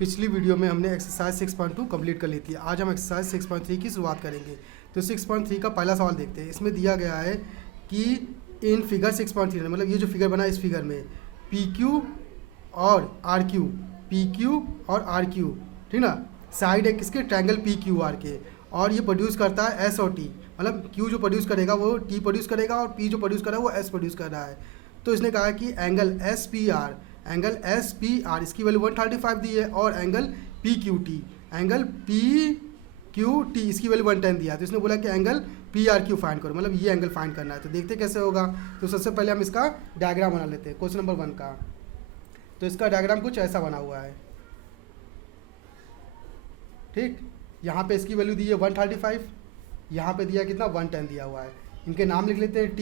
पिछली वीडियो में हमने एक्सरसाइज 6.2 कंप्लीट कर ली थी। आज हम एक्सरसाइज 6.3 की शुरुआत करेंगे। तो 6.3 का पहला सवाल देखते हैं। इसमें दिया गया है कि इन फिगर 6.3 मतलब ये जो फिगर बना है इस फिगर में PQ और RQ, PQ और RQ, ठीक ना, साइड है किसके, ट्रायंगल PQR के, और ये प्रोड्यूस करता है S और T। मतलब Q जो प्रोड्यूस करेगा वो T प्रोड्यूस करेगा और P जो प्रोड्यूस कर रहा है वो S प्रोड्यूस कर रहा है। तो इसने कहा कि एंगल SPR इसकी वैल्यू 135 दी है, और एंगल PQT इसकी वैल्यू 110 दिया है। तो इसने बोला कि एंगल PRQ फाइंड करो, मतलब ये एंगल फाइंड करना है। तो देखते कैसे होगा। तो सबसे पहले हम इसका डायग्राम बना लेते हैं क्वेश्चन नंबर 1 का। तो इसका डायग्राम कुछ ऐसा बना हुआ है, ठीक। यहाँ पे इसकी वैल्यू दी है 135, यहाँ पे दिया कितना 110 दिया हुआ है। इनके नाम लिख लेते हैं, T,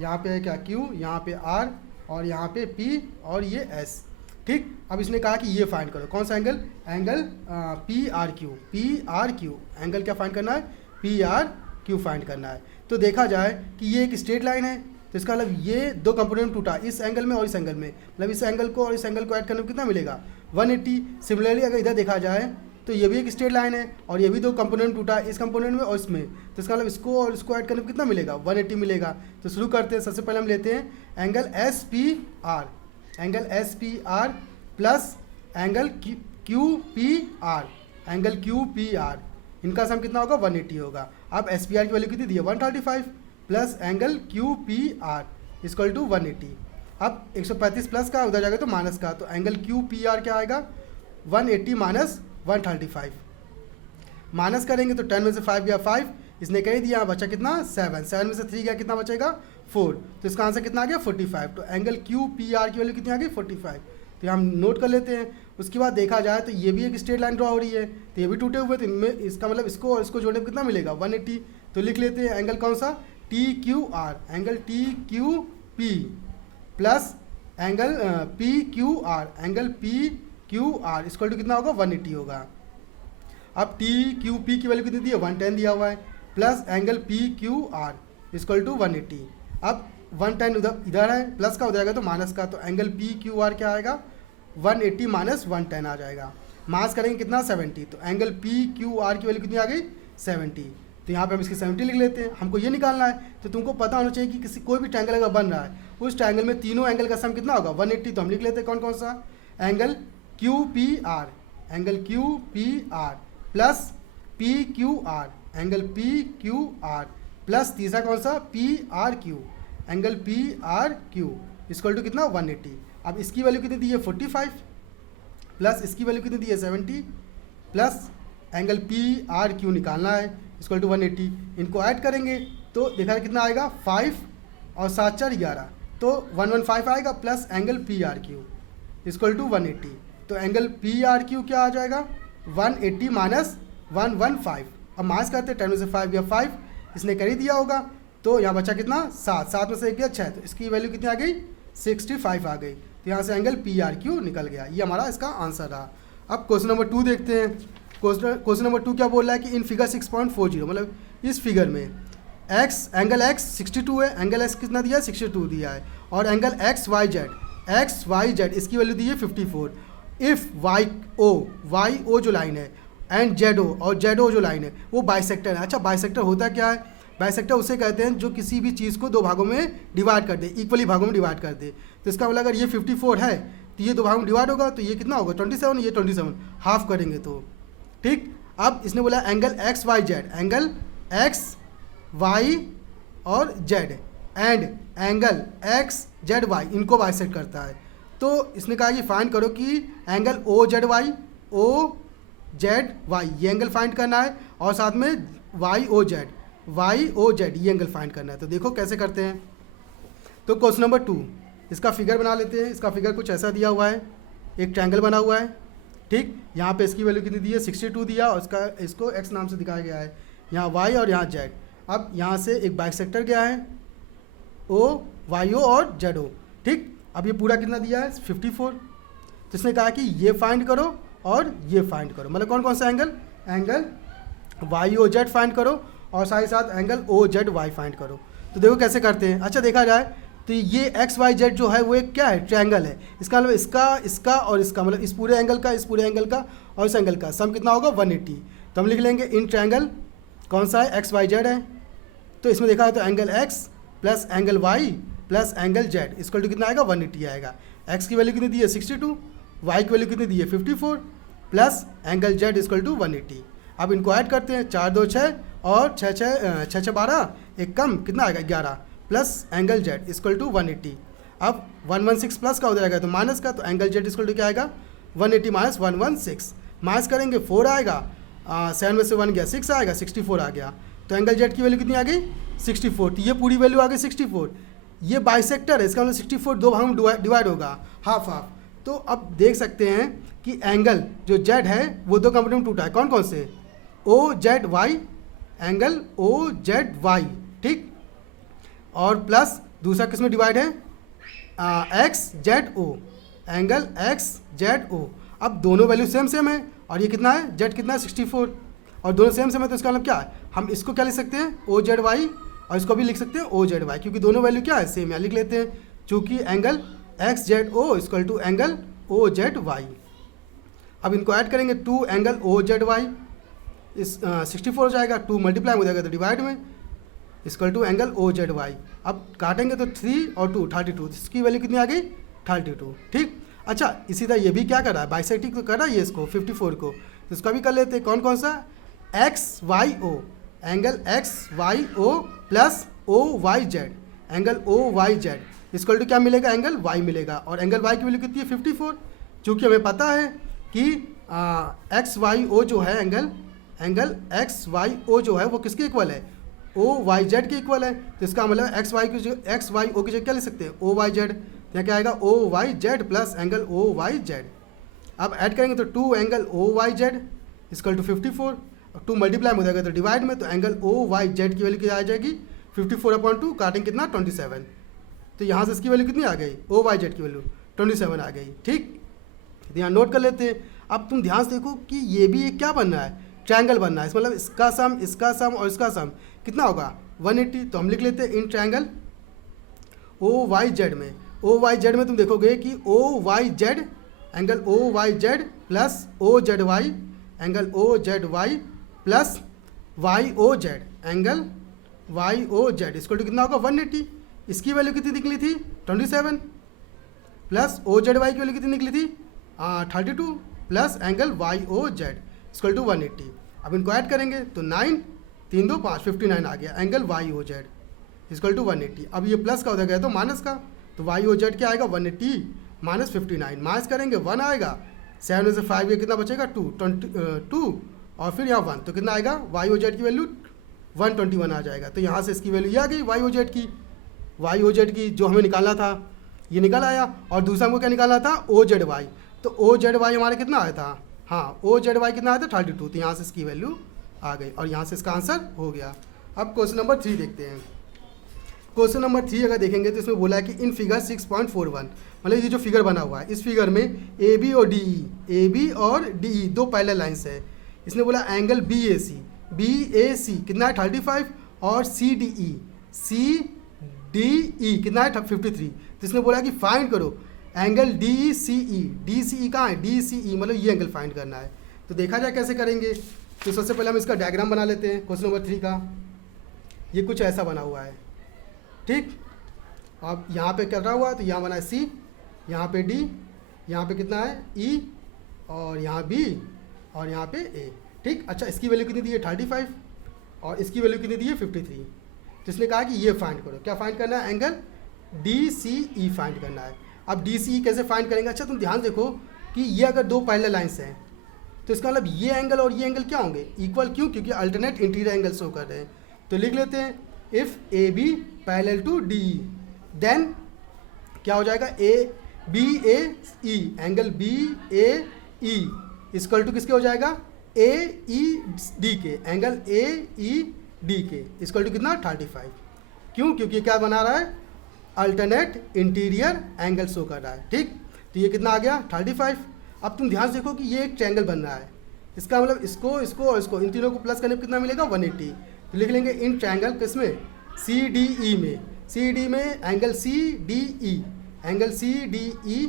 यहाँ पे है क्या Q, यहाँ पे R, और यहाँ पे P और ये S, ठीक। अब इसने कहा कि ये फाइंड करो, कौन सा एंगल, एंगल PRQ, एंगल क्या फाइंड करना है, PRQ फाइंड करना है। तो देखा जाए कि ये एक स्ट्रेट लाइन है, तो इसका मतलब ये दो कंपोनेंट टूटा, इस एंगल में और इस एंगल में, मतलब इस एंगल को और इस एंगल को ऐड करने में कितना मिलेगा 180। सिमिलरली अगर इधर देखा जाए तो ये भी एक स्ट्रेट लाइन है और ये भी दो कंपोनेंट टूटा, इस कंपोनेंट में और इसमें, तो इसका मतलब इसको और इसको ऐड करने में कितना मिलेगा 180 मिलेगा। तो शुरू करते हैं। सबसे पहले हम लेते हैं angle SPR, plus angle QPR, इनका सम कितना होगा 180 होगा। अब SPR की वैल्यू कितनी दी है 135, plus angle QPR equal to 180। अब 135 प्लस का उधर जाएगा तो माइनस का, तो एंगल QPR क्या आएगा 180 माइनस 135, माइनस करेंगे तो 10 में से 5 गया 5, इसने कह दिया बचा कितना 7 में से 3 गया कितना बचेगा 4, तो इसका आंसर कितना आ गया 45। तो एंगल QPR की वैल्यू कितनी आ गई 45। तो हम नोट कर लेते हैं। उसके बाद देखा जाए तो ये भी एक स्ट्रेट लाइन ड्रॉ हो रही है, तो ये भी टूटे हुए, तो इनमें इसका मतलब इसको और इसको जोड़ने में कितना मिलेगा 180। तो लिख लेते हैं एंगल कौन सा TQR, angle TQP plus angle PQR, angle PQR equal to कितना होगा 180 होगा। अब TQP की वैल्यू कितनी दी है 110 दिया हुआ है, plus angle PQR equal to 180। अब 110 इधर है, प्लस का हो जाएगा तो माइनस का, तो एंगल PQR क्या आएगा 180 माइनस 110 आ जाएगा। मास करेंगे कितना 70, तो एंगल PQR की वैल्यू कितनी आ गई 70। तो यहाँ पे हम इसकी 70 लिख लेते हैं। हमको ये निकालना है, तो तुमको पता होना चाहिए कि किसी कोई भी ट्रायंगल अगर बन रहा है उस ट्रायंगल में तीनों एंगल का सम कितना होगा 180। तो हम लिख लेते हैं कौन कौन सा, angle QPR plus PQR, angle PQR plus तीसरा कौन सा PRQ, angle PRQ equal to कितना 180। अब इसकी वैल्यू कितनी दी है 45, प्लस इसकी वैल्यू कितनी दी है 70, प्लस एंगल PRQ निकालना है इक्वल टू 180। इनको ऐड करेंगे तो देखा कितना आएगा 5 और 7 4 11, तो 115 आएगा, plus angle PRQ equal to 180। तो एंगल PRQ क्या आ जाएगा 180 माइनस 115। अब माइनस करते 10 में से 5 गया 5, इसने कर ही दिया होगा, तो यहाँ बचा कितना 7 में से 1 गया 6, तो इसकी वैल्यू कितनी आ गई 65 आ गई। तो यहाँ से एंगल PRQ निकल गया। ये हमारा इसका आंसर रहा। अब क्वेश्चन नंबर 2 देखते हैं। क्वेश्चन नंबर 2 क्या बोल रहा है कि इन फिगर 6.40 मतलब इस फिगर में एंगल X 62 है, एंगल X कितना दिया है 62 दिया है, और एंगल XYZ इसकी वैल्यू दी है 54। इफ़ YO जो लाइन है एंड ZO जो लाइन है वो बाइसेक्टर है। अच्छा, बाइसेक्टर होता क्या है, बाइसेक्टर उसे कहते हैं जो किसी भी चीज़ को दो भागों में डिवाइड कर दे, इक्वली भागों में डिवाइड कर दे। तो इसका मतलब अगर ये 54 है तो ये दो भागों में डिवाइड होगा, तो ये कितना होगा 27, ये 27 हाफ करेंगे तो, ठीक। अब इसने बोला एंगल XYZ, एंगल XY और Z एंड एंगल XZY इनको बाइसेक्ट करता है। तो इसने कहा कि फाइंड करो कि एंगल OZY ये एंगल फाइंड करना है, और साथ में YOZ ये एंगल फाइंड करना है। तो देखो कैसे करते हैं। तो क्वेश्चन नंबर 2 इसका फिगर बना लेते हैं। इसका फिगर कुछ ऐसा दिया हुआ है, एक ट्रायंगल बना हुआ है, ठीक। यहाँ पे इसकी वैल्यू कितनी दी है 62 दिया, और इसको X नाम से दिखाया गया है, यहाँ Y और यहाँ Z। अब यहाँ से एक बाइसेक्टर गया है YO और ZO, ठीक। अब ये पूरा कितना दिया है 54। तो इसने कहा कि ये फाइंड करो और ये फाइंड करो, मतलब कौन कौन सा एंगल YOZ फाइंड करो और साथ ही साथ एंगल OZY फाइंड करो। तो देखो कैसे करते हैं। अच्छा, देखा जाए तो ये एक्स वाई जेड जो है वो एक क्या है, ट्रायंगल है। इसका मतलब इसका और इसका, मतलब इस पूरे एंगल का और इस एंगल का सम कितना होगा 180। तो हम लिख लेंगे इन ट्रायंगल कौन सा है, एक्स वाई जेड है। तो इसमें देखा है तो angle X plus angle Y plus angle Z equal to कितना आएगा 180 आएगा। एक्स की वैल्यू कितनी दी है 62, वाई की वैल्यू कितनी दी है 54 plus angle Z equal to 180। अब इनको ऐड करते हैं, 4 2 6 और 6 6 12, एक कम कितना आएगा 11 plus angle Z equal to 180। अब 116 प्लस का हो जाएगा तो माइनस का, तो एंगल जेड इक्वल टू क्या आएगा 180 माइनस 116, माइनस करेंगे 4 आएगा, 7 में से 1 गया 6 आएगा, 64 आ गया। तो एंगल जेड की वैल्यू कितनी आ गई 64। तो ये पूरी वैल्यू आ गई 64। ये बाइसेक्टर है, इसका मतलब 64 दो भागों में डिवाइड होगा, हाफ हाफ। तो अब देख सकते हैं कि एंगल जो जेड है वो दो कंपोनेंट में टूटा है, कौन कौन से, O Z Y, angle O Z Y, ठीक, और प्लस दूसरा किस में डिवाइड है, X Z O, angle X Z O. अब दोनों वैल्यू सेम सेम है और ये कितना है, जेड कितना है 64, और दोनों सेम सेम है, तो इसका मतलब क्या है, हम इसको क्या लिख सकते हैं ओ जेड वाई, और इसको भी लिख सकते हैं ओ जेड वाई, क्योंकि दोनों वैल्यू क्या है सेम है, लिख लेते हैं, चूँकि angle X Z O equal to angle O Z Y. अब इनको ऐड करेंगे, 2 एंगल ओ जेड वाई इस 64 हो जाएगा, 2 मल्टीप्लाई हो जाएगा तो डिवाइड में equal to angle O Z Y. अब काटेंगे तो 3 और 2 32, इसकी वैल्यू कितनी आ गई 32, ठीक। अच्छा, इसी तरह ये भी क्या कर रहा है, बाइसेक्टिंग तो कर रहा है ये इसको 54 को, तो इसका भी कर लेते हैं, कौन कौन सा, X Y O, angle X Y O plus O Y Z, angle O Y Z equal to क्या मिलेगा, एंगल वाई मिलेगा, और एंगल वाई की वैल्यू कितनी है 54। चूँकि हमें पता है कि एक्स वाई ओ जो है एंगल एक्स वाई ओ जो है वो किसके इक्वल है, ओ वाई जेड के इक्वल है। तो इसका मतलब एक्स वाई ओ की जगह क्या लिख सकते हैं, ओ वाई जेड, तो क्या आएगा O Y Z plus angle O Y Z. अब ऐड करेंगे तो 2 angle O Y Z equal to 54, 2 multiply हो जाएगा तो डिवाइड में, तो एंगल ओ वाई जेड की वैल्यू क्या आ जाएगी 54/2, काटेंगे कितना 27। तो यहाँ से इसकी वैल्यू कितनी आ गई, ओ वाई जेड की वैल्यू 27 आ गई, ठीक। तो यहाँ नोट कर लेते हैं। अब तुम ध्यान से देखो कि ये भी एक क्या बनना है, ट्रायंगल बनना है, मतलब इसका सम और इसका सम कितना होगा 180। तो हम लिख लेते हैं इन ट्रायंगल ओ वाई जेड में, ओ वाई जेड में तुम देखोगे कि O Y Z, angle O Y Z plus O Z Y, angle O Z Y plus Y O Z, angle Y O Z equal to कितना होगा 180। इसकी value कितनी निकली थी 27, प्लस ओ जेड वाई की वैल्यू कितनी निकली थी 32, plus angle Y O Z equal to 180। अब इनको ऐड करेंगे तो 9 3 2 5 59 आ गया, angle Y O Z equal to 180। अब ये प्लस का हो गया तो माइनस का, तो वाई ओ जेड क्या आएगा 180 माइनस 59, माइनस करेंगे 1 आएगा, 7 में से 5 ये कितना बचेगा 2 और फिर यहाँ 1, तो कितना आएगा वाई ओ जेड की वैल्यू 121 आ जाएगा। तो यहाँ से इसकी वैल्यू ये आ गई वाई ओ जेड की जो हमें निकालना था ये निकल आया, और दूसरा हमको क्या निकालना था ओ जेड वाई। तो ओ जेड वाई हमारे कितना आया था, हाँ ओ जेड वाई कितना आया था 32, तो यहाँ से इसकी वैल्यू आ गई और यहाँ से इसका आंसर हो गया। अब क्वेश्चन नंबर 3 देखते हैं। क्वेश्चन नंबर 3 अगर देखेंगे तो इसमें बोला है कि इन फिगर 6.41, मतलब ये जो फिगर बना हुआ है इस फिगर में ए बी और डी ई दो पैरेलल लाइन्स है। इसने बोला एंगल बी ए सी कितना है 35 और सी डी ई कितना है 53। तो इसने बोला कि फाइंड करो एंगल डी सी ई कहाँ है, डी सी ई मतलब ये एंगल फाइंड करना है। तो देखा जाए कैसे करेंगे। तो सबसे पहले हम इसका डायग्राम बना लेते हैं क्वेश्चन नंबर 3 का। ये कुछ ऐसा बना हुआ है, ठीक। अब यहाँ पे कर रहा हुआ है तो यहाँ बना है सी, यहाँ पे डी, यहाँ पे कितना है ई, और यहाँ बी, और यहाँ पे ए, ठीक। अच्छा, इसकी वैल्यू कितनी दी है 35 और इसकी वैल्यू कितनी दी है 53। तो इसने कहा कि ये फाइंड करो, क्या फाइंड करना है, angle D C E find करना है। अब डी सी ई कैसे फाइंड करेंगे। अच्छा, तुम ध्यान देखो कि ये अगर दो पैरेलल लाइन्स हैं तो इसका मतलब ये एंगल और ये एंगल क्या होंगे इक्वल, क्यों, क्योंकि अल्टरनेट इंटीरियर एंगल शो कर रहे हैं। तो लिख लेते हैं if A B parallel to D E, then क्या हो जाएगा A B A E, angle B A E equal to किसके हो जाएगा ए ई डी के, एंगल ए ई डी के इक्वल टू कितना 35। क्यों, क्योंकि क्या बना रहा है अल्टरनेट इंटीरियर एंगल शो कर रहा है, ठीक। तो ये कितना आ गया 35। अब तुम ध्यान से देखो कि ये एक ट्रायंगल बन रहा है, इसका मतलब इसको और इसको इन तीनों को प्लस करने पर कितना मिलेगा 180। तो लिख लेंगे इन ट्रायंगल किसमें सी डी ई में, सी डी में angle C D E, angle C D E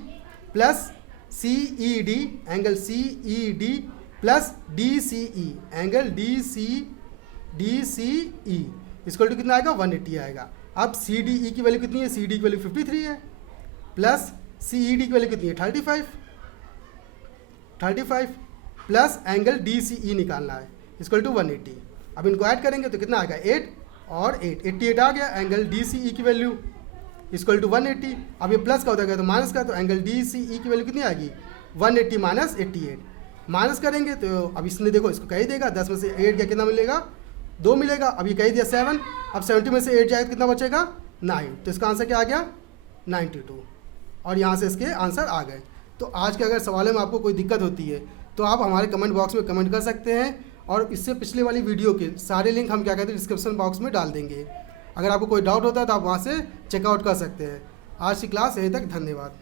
plus C E D, angle C E D plus D C E, angle D C E equal to कितना आएगा 180 आएगा। अब सी D ई की value कितनी है, C D की value 53 है, plus C E D की वैल्यू कितनी है 35 प्लस एंगल डी सी ई निकालना है इक्वल टू 180। अब इनको ऐड करेंगे तो कितना आएगा 8 और 8, 88 आ गया। एंगल डी सी ई की वैल्यू इक्वल टू 180। अब ये प्लस का होता है तो माइनस का, तो एंगल डी सी ई की वैल्यू कितनी आएगी 180 माइनस 88। माइनस करेंगे तो अब इसने देखो इसको कह ही देगा, 10 में से 8 गया कितना मिलेगा 2 मिलेगा। अब ये कह दिया 7, अब 70 में से 8 जाएगा कितना बचेगा 9, तो इसका आंसर क्या आ गया 92। और यहाँ से इसके आंसर आ गए। तो आज के अगर सवालों में आपको कोई दिक्कत होती है तो आप हमारे कमेंट बॉक्स में कमेंट कर सकते हैं, और इससे पिछले वाली वीडियो के सारे लिंक हम क्या कहते हैं डिस्क्रिप्शन बॉक्स में डाल देंगे। अगर आपको कोई डाउट होता है तो आप वहाँ से चेकआउट कर सकते हैं। आज की क्लास यहीं तक, धन्यवाद।